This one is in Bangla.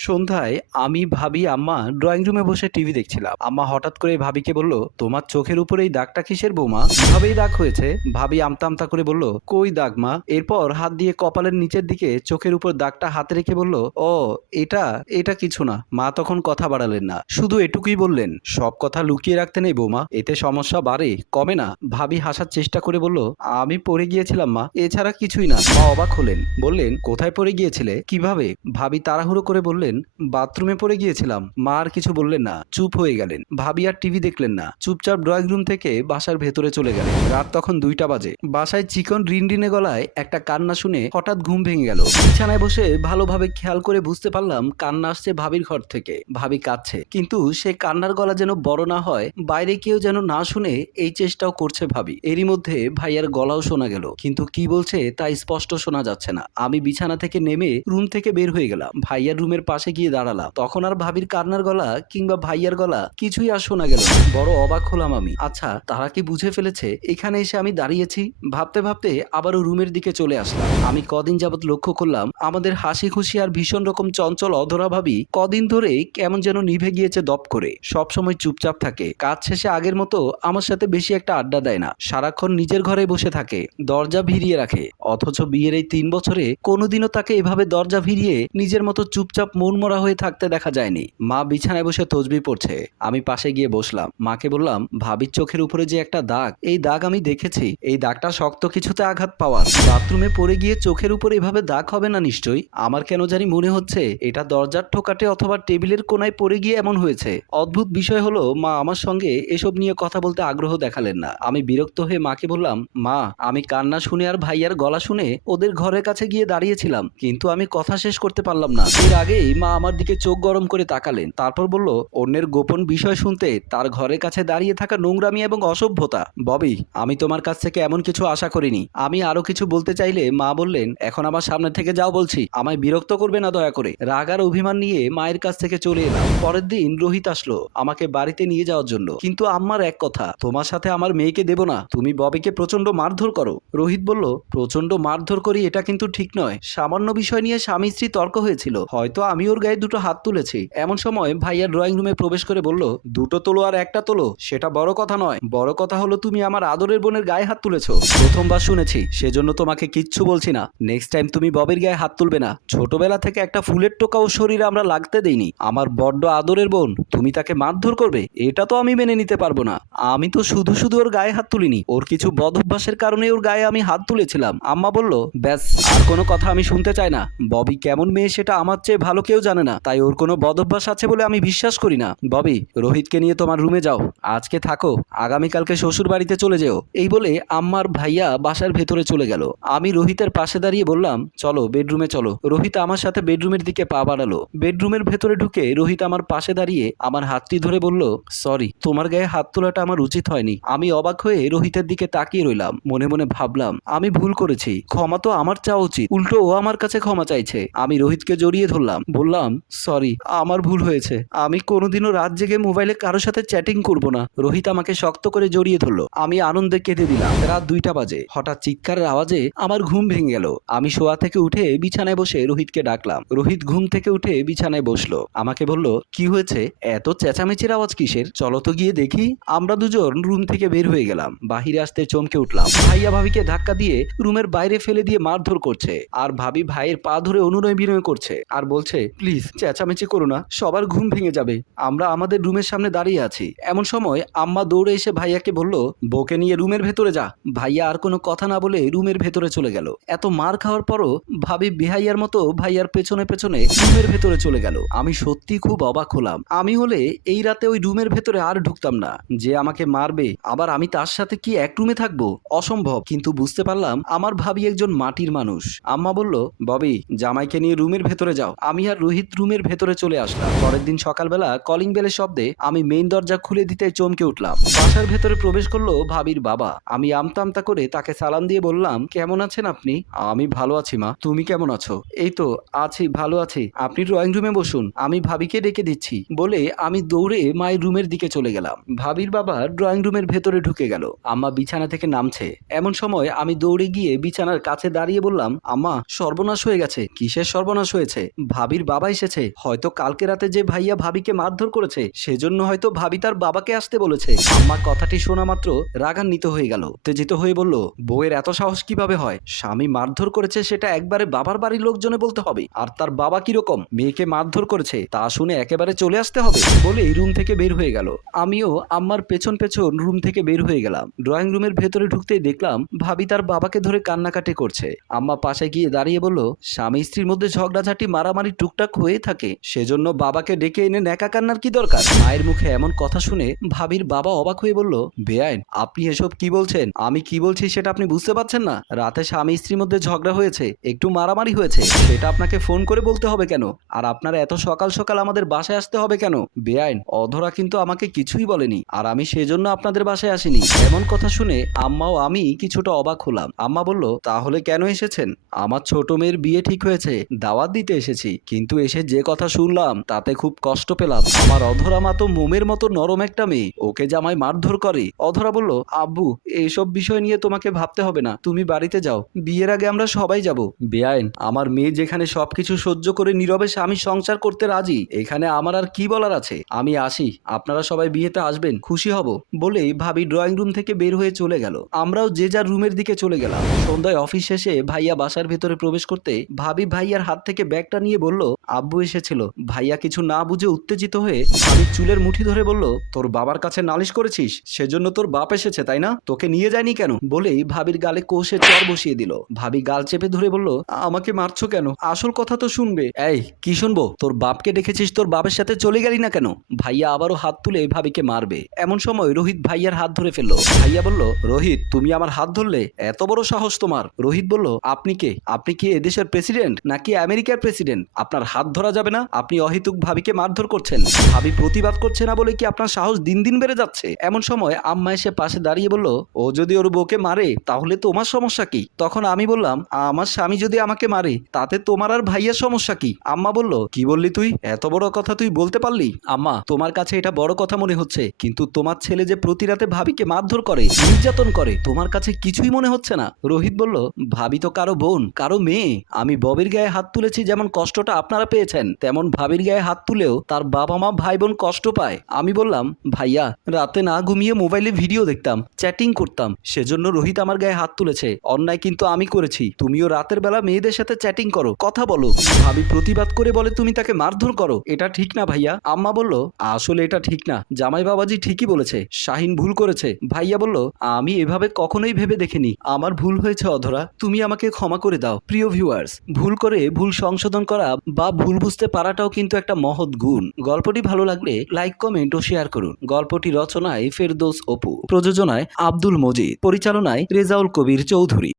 সন্ধ্যায় আমি, ভাবি, আম্মা ড্রয়িং রুমে বসে টিভি দেখছিলাম। আম্মা হঠাৎ করে ভাবিকে বলল, তোমার চোখের উপরে এই দাগটা কিসের বৌমা? ভাবেই দাগ হয়েছে? ভাবি আমতা আমতা করে বলল, কই দাগ, মা? এরপর হাত দিয়ে কপালের নিচের দিকে চোখের উপর দাগটা হাতে রেখে বলল, ও, এটা এটা কিছু না। মা তখন কথা বাড়ালেন না। শুধু এটুকুই বললেন, সব কথা লুকিয়ে রাখতে নেই বৌমা, এতে সমস্যা বাড়ে, কমে না। ভাবি হাসার চেষ্টা করে বলল, আমি পড়ে গিয়েছিলাম, মা, এছাড়া কিছুই না। মা অবাক হলেন, বললেন, কোথায় পড়ে গিয়েছিলে? কীভাবে? ভাবি তাড়াহুড়ো করে বললেন বাথরুমে পড়ে গিয়েছিলাম। মা আর কিছু বললেন না। চুপ হয়ে গেলেন। ভাবি আর টিভি দেখলেন না। চুপচাপ ড্রয়িং রুম থেকে বাসার ভেতরে চলে গেলেন। রাত তখন দুইটা বাজে। বাসায় চিকন রিনরিনে গলায় একটা কান্না শুনে হঠাৎ ঘুম ভেঙে গেল। বিছানায় বসে ভালোভাবে খেয়াল করে বুঝতে পারলাম, কান্না আসছে ভাবির ঘর থেকে। ভাবি কাঁদছে। কিন্তু সে কান্নার গলা যেন বড় না হয়, বাইরে কেউ যেন না শুনে এই চেষ্টাও করছে ভাবি। এরই মধ্যে ভাইয়ার গলাও শোনা গেল। কিন্তু কি বলছে তা স্পষ্ট শোনা যাচ্ছে না। আমি বিছানা থেকে নেমে রুম থেকে বের হয়ে গেলাম। ভাইয়ার রুমের পাশে গিয়ে দাঁড়ালাম তখন আর ভাবির কান্নার গলা কিংবা ভাইয়ার গলা কিছুই আর শোনা গেল বড় অবাক হলাম আমি। আচ্ছা তারা কি বুঝে ফেলেছে? এখানে এসে আমি দাঁড়িয়েছি। ভাবতে ভাবতে আবারও রুমের দিকে চলে আসলাম। আমি কদিন যাবত লক্ষ্য করলাম, আমাদের হাসি খুশি আর ভীষণ রকম চঞ্চল অধরা ভাবি কদিন ধরে কেমন যেন নিভে গিয়েছে দপ করে। সব সময় চুপচাপ থাকে। কাজ শেষে আগের মতো আমার সাথে বেশি একটা আড্ডা দেয় না। সারাক্ষণ নিজের ঘরে বসে থাকে, দরজা ভিড়িয়ে রাখে। অথচ বিয়ের এই তিন বছরে কোনোদিনও তাকে এভাবে দরজা ভিড়িয়ে নিজের মতো চুপচাপ মনমরা হয়ে থাকতে দেখা যায়নি। মা বিছানায় বসে তসবি পড়ছে। আমি পাশে গিয়ে বসলাম। মাকে বললাম, ভাবির চোখের উপরে যে একটা দাগ, এই দাগ আমি দেখেছি। এই দাগটা শক্ত কিছুতে আঘাত পাওয়া বাথরুমে পড়ে গিয়ে চোখের উপর এভাবে দাগ হবে না নিশ্চয়ই? আমার কেন জানি মনে হচ্ছে, এটা দরজার ঠোকাটে অথবা টেবিলের কোনায় পড়ে গিয়ে এমন হয়েছে। অদ্ভুত বিষয় হলো, মা আমার সঙ্গে এসব নিয়ে কথা বলতে আগ্রহ দেখালেন না। আমি বিরক্ত হয়ে মাকে বললাম, মা, আমি কান্না শুনে আর ভাইয়ার গলা শুনে ওদের ঘরের কাছে গিয়ে দাঁড়িয়েছিলাম। কিন্তু আমি কথা শেষ করতে পারলাম না। এর আগেই মা আমার দিকে চোখ গরম করে তাকালেন। তারপর বলল, অন্যের গোপন বিষয় শুনতে তার ঘরের কাছে দাঁড়িয়ে থাকা নোংরামি এবং অসভ্যতা। ববি, আমি তোমার কাছ থেকে এমন কিছু আশা করিনি। আমি আরও কিছু বলতে চাইলে মা বললেন, এখন আমার সামনে থেকে যাও বলছি। আমায় বিরক্ত করবে না দয়া করে। রাগ আর অভিমান নিয়ে মায়ের কাছ থেকে চলে এলাম। পরের দিন রোহিত আসলো আমাকে বাড়িতে নিয়ে যাওয়ার জন্য। কিন্তু আম্মার এক কথা, তোমার সাথে আমার মেয়েকে দেব না। তুমি ববিকে প্রচণ্ড মারধর করো। রোহিত বলল প্রচণ্ড মারধর করি এটা কিন্তু ঠিক নয়। সামান্য বিষয় নিয়ে স্বামী স্ত্রী তর্ক হয়েছিল। হয়তো আমি ওর গায়ে দুটো হাত তুলেছি। এমন সময় ভাইয়া ড্রয়িং রুমে প্রবেশ করে বলল, দুটো তোলো আর একটা তোলো, সেটা বড় কথা নয়। বড় কথা হলো তুমি আমার আদরের বোনের গায়ে হাত তুলেছো। প্রথমবার শুনেছি, সেজন্য তোমাকে কিচ্ছু বলছি না। নেক্সট টাইম তুমি ববের গায়ে হাত তুলবে না। ছোটবেলা থেকে একটা ফুলের টোকাও শরীরে আমরা লাগতে দেইনি। আমার বড্ড আদরের বোন, তুমি তাকে মারধর করবে, এটা তো আমি মেনে নিতে পারব না। আমি তো শুধু শুধু ওর গায়ে হাত তুলিনি। ওর কিছু বদ অভ্যাসের কারণে ওর গায়ে আমি হাত তুলেছিলাম। আম্মা বলল, ব্যাস, আর কোনো কথা আমি শুনতে চাই না। ববি কেমন মেয়ে সেটা আমার চেয়ে ভালো কেউ জানে না। তাই ওর কোনো বদ অভ্যাস আছে বলে আমি বিশ্বাস করি না। ববি, রোহিতকে নিয়ে তোমার রুমে যাও। আজকে থাকো। আগামীকালকে শ্বশুর বাড়িতে চলে যেও। এই বলে আম্মার ভাইয়া বাসার ভেতরে চলে গেল। আমি রোহিতের পাশে দাঁড়িয়ে বললাম, চলো, বেডরুমে চলো। রোহিত আমার সাথে বেডরুমের দিকে পা বাড়ালো। বেডরুমের ভেতরে ঢুকে রোহিত আমার পাশে দাঁড়িয়ে আমার হাতটি ধরে বলল, সরি, তোমার গায়ে হাত তোলাটা আমার উচিত হয়নি। আমি অবাক হয়ে রোহিতের দিকে তাকিয়ে রইলাম। মনে মনে ভাবলাম, আমি ভুল করেছি। ক্ষমা তো আমার চাওয়া উচিত। উল্টো ও আমার কাছে ক্ষমা চাইছে। আমি রোহিতকে জড়িয়ে ধরলাম। বললাম সরি, আমার ভুল হয়েছে। আমি কোনোদিনও রাত জেগে মোবাইলে কারোর সাথে চ্যাটিং করব না। রোহিত আমাকে শক্ত করে জড়িয়ে ধরলো। আমি আনন্দে কেঁদে দিলাম। রাত দুইটা বাজে। হঠাৎ চিৎকারের আওয়াজে আমার ঘুম ভেঙে গেল। আমি শোয়া থেকে উঠে বিছানায় বসে রোহিতকে ডাকলাম। রোহিত ঘুম থেকে উঠে বিছানায় বসল। আমাকে বলল, কি হয়েছে? এত চেঁচামেচির আওয়াজ কিসের? চলো তো গিয়ে দেখি। আমরা দুজন রুম থেকে বের হয়ে গেলাম। বাহিরে আসতে চমকে উঠলাম। ভাইয়া ভাবিকে ধাক্কা দিয়ে রুমের বাইরে ফেলে দিয়ে মারধর করছে। আর ভাবি ভাইয়ের পা ধরে অনুনয় বিনয় করছে। আর বলছে প্লিজ। চেঁচামেচি করো না, সবার ঘুম ভেঙে যাবে। আমরা আমাদের রুমের সামনে দাঁড়িয়ে আছি। এমন সময় আম্মা দৌড়ে এসে ভাইয়াকে বলল, বউকে নিয়ে রুমের ভেতরে যা। ভাইয়া আর কোনো কথা না বলে রুমের ভেতরে চলে গেল। এত মার খাওয়ার পরও ভাবি বিহাইয়ার মতো ভাইয়ার পেছনে পেছনে রুমের ভেতরে চলে গেল। আমি সত্যি খুব অবাক হলাম। আমি হলে এই রাতে ওই রুমের ভেতরে আর ঢুকতাম না। যে আমাকে মারবে, আবার আমি তার সাথে কি এক রুমে থাকব? অসম্ভব। কিন্তু বুঝতে পারলাম আমার ভাবি একজন মাটির মানুষ। আম্মা বলল, ববি, জামাইকে নিয়ে রুমের ভেতরে যাও। আমি আর রোহিত রুমের ভেতরে চলে আসলাম। পরের দিন সকালবেলা কলিং বেলের শব্দে আমি মেইন দরজা খুলে দিতে চমকে উঠলাম। বাসার ভেতরে প্রবেশ করল ভাবির বাবা। আমি আমতা আমতা করে তাকে সালাম দিয়ে বললাম, কেমন আছেন আপনি? আমি ভালো আছি, মা। তুমি কেমন আছো? এই তো, আছি, ভালো আছি। আপনি ড্রয়িং রুমে বসুন, আমি ভাবিকে ডেকে দিচ্ছি। বলে আমি দৌড়ে মায়ের রুমের দিকে চলে গেলাম। ভাবির বাবা ড্রয়িং রুমের ভেতরে ঢুকে গেল। আম্মা বিছানা থেকে নামছে। এমন সময় আমি দৌড়ে গিয়ে বিছানার কাছে দাঁড়িয়ে বললাম, আম্মা, সর্বনাশ হয়ে গেছে। কিসের সর্বনাশ হয়েছে? ভাবির বাবা এসেছে। হয়তো কালকে রাতে যে ভাইয়া ভাবিকে মারধর করেছে, সেজন্য হয়তো ভাবি তার বাবাকে আসতে বলেছে। আম্মা কথাটি শোনা মাত্র রাগান্বিত হয়ে গেল। উত্তেজিত হয়ে বলল, বউয়ের এত সাহস কীভাবে হয়? স্বামী মারধর করেছে সেটা একবারে বাবার বাড়ির লোকজনে বলতে হবে। আর তার বাবা কীরকম? মেয়েকে মারধর করেছে, তা শুনে একেবারে চলে আসতে হবে? বলে এই রুম থেকে বের হয়ে গেল। আমিও আম্মার পেছন পেছন রুম থেকে বের হয়ে গেলাম। ড্রয়িং রুমের ভেতরে ঢুকতেই দেখলাম ভাবি তার বাবাকে ধরে কান্নাকাটি করছে। আম্মা পাশে গিয়ে দাঁড়িয়ে বলল, স্বামী স্ত্রীর মধ্যে ঝগড়াঝাটি, মারামারি টুকটাক হয়ে থাকে, সেজন্য বাবাকে ডেকে এনে ন্যাকা কান্নার কি দরকার? মায়ের মুখে এমন কথা শুনে ভাবির বাবা অবাক হয়ে বলল, বেআইন, আপনি এসব কি বলছেন? আমি কি বলছি সেটা আপনি বুঝতে পারছেন না। রাতে স্বামী স্ত্রীর মধ্যে ঝগড়া হয়েছে, একটু মারামারি হয়েছে, সেটা আপনাকে ফোন করে বলতে হবে কেন? আর আপনার এত সকাল সকাল আমাদের বাসায় আসতে হবে কেন? বেআইন, অধরা কিন্তু আমাকে কিছুই বলেনি, আর আমি সেজন্য আপনাদের বাসায় আসিনি। এমন কথা শুনে আম্মাও আমি কিছুটা অবাক হলাম। আম্মা বলল, তাহলে কেন এসেছেন? আমার ছোট মেয়ের বিয়ে ঠিক হয়েছে, দাওয়াত দিতে এসেছি, কিন্তু এসে যে কথা শুনলাম, তাতে খুব কষ্ট পেলাম। আমার অধরা মা তো মোমের মতো নরম একটা মেয়ে। ওকে জামাই মারধর করে। অধরা বলল, আব্বু এইসব বিষয় নিয়ে তোমাকে ভাবতে হবে না। তুমি বাড়িতে যাও। বিয়ের আগে আমরা সবাই যাব। বেআইন, আমার মেয়ে যেখানে সবকিছু সহ্য করে নীরবে, স্বামী সংসার করতে রাজি। এখানে আমার আর কি বলার আছে? আমি আসি। আপনারা সবাই বিয়েতে আসবেন। খুশি হব। বলেই ভাবি ড্রয়িং রুম থেকে বের হয়ে চলে গেল। আমরাও যে যার রুমের দিকে চলে গেলাম। সন্ধ্যায় অফিস শেষে ভাইয়া বাসার ভেতরে প্রবেশ করতে ভাবি ভাইয়ার হাত থেকে ব্যাগটা নিয়ে বলল আব্বু এসেছিল। ভাইয়া কিছু না বুঝে উত্তেজিত হয়ে ভাবি চুলের মুঠি ধরে বলল, তোর বাবার কাছে নালিশ করেছিস? সেজন্য তোর বাপ এসেছে, তাই না? তোকে নিয়ে যায়নি কেন? বলেই ভাবির গালে কোষে চর বসিয়ে দিল। ভাবি গাল চেপে ধরে বলল, আমাকে মারছো কেন? আসল কথা তো শুনবে। এই, কি শুনব? তোর বাপকে ডেকেছিস তোর বাপের সাথে চলে গেলি না কেন? ভাইয়া আবারও হাত তুলে ভাবিকে মারবে। এমন সময় রোহিত ভাইয়ার হাত ধরে ফেলল। ভাইয়া বলল, রোহিত, তুমি আমার হাত ধরলে? এত বড় সাহস তোমার। রোহিত বলল, আপনি কে? আপনি কি এদেশের প্রেসিডেন্ট নাকি আমেরিকার প্রেসিডেন্ট? আপনার হাত ধরা যাবে না, আপনি অহেতুক ভাবিকে মারধর করছেন। ভাবি প্রতিবাদ করছে না বলে কি আপনার সাহস দিন দিন বেড়ে যাচ্ছে? এমন সময় আম্মা এসে পাশে দাঁড়িয়ে বলল, ও যদি ওর বউকে মারে, তাহলে তোমার সমস্যা কি? তখন আমি বললাম, আমার স্বামী যদি আমাকে মারে, তাতে তোমার আর ভাইয়ের সমস্যা কি? আম্মা বলল, কি বললি তুই? এত বড় কথা তুই বলতে পারলি? আম্মা, তোমার কাছে এটা বড় কথা মনে হচ্ছে, কিন্তু তোমার ছেলে যে প্রতি রাতে ভাবিকে মারধর করে, নির্যাতন করে, তোমার কাছে কিছুই মনে হচ্ছে না। রোহিত বলল, ভাবি তো কারও বোন, কারও মেয়ে। আমি ববের গায়ে হাত তুলেছি যেমন কষ্টটা আপনারা পেয়েছেন। তেমন ভাবির গায়ে হাত তুলেও তার বাবা মা ভাই বোন কষ্ট পায়। আমি বললাম, ভাইয়া, রাতে না ঘুমিয়ে মোবাইলে ভিডিও দেখতাম, চ্যাটিং করতাম। সেজন্য রোহিত আমার গায়ে হাত তুলেছে। অন্যায় কিন্তু আমি করেছি। তুমিও রাতের বেলা মেয়েদের সাথে চ্যাটিং করো। কথা বলো। ভাবি প্রতিবাদ করে বলে, তুমি তাকে মারধর করো। এটা ঠিক না ভাইয়া? আম্মা বলল, আসলে এটা ঠিক না। জামাই বাবাজি ঠিকই বলেছে। শাহিন ভুল করেছে। ভাইয়া বলল, আমি এভাবে কখনোই ভেবে দেখিনি। আমার ভুল হয়েছে অধরা। তুমি আমাকে ক্ষমা করে দাও। প্রিয় ভিউয়ার্স ভুল করে ভুল সংশোধন করা বা ভুল বুঝতে পারাটাও কিন্তু একটা মহৎ গুণ। গল্পটি ভালো লাগলে লাইক, কমেন্ট ও শেয়ার করুন। গল্পটি রচনায় ফেরদোস অপু। প্রযোজনায় আব্দুল মজিদ। পরিচালনায় রেজাউল কবির চৌধুরী।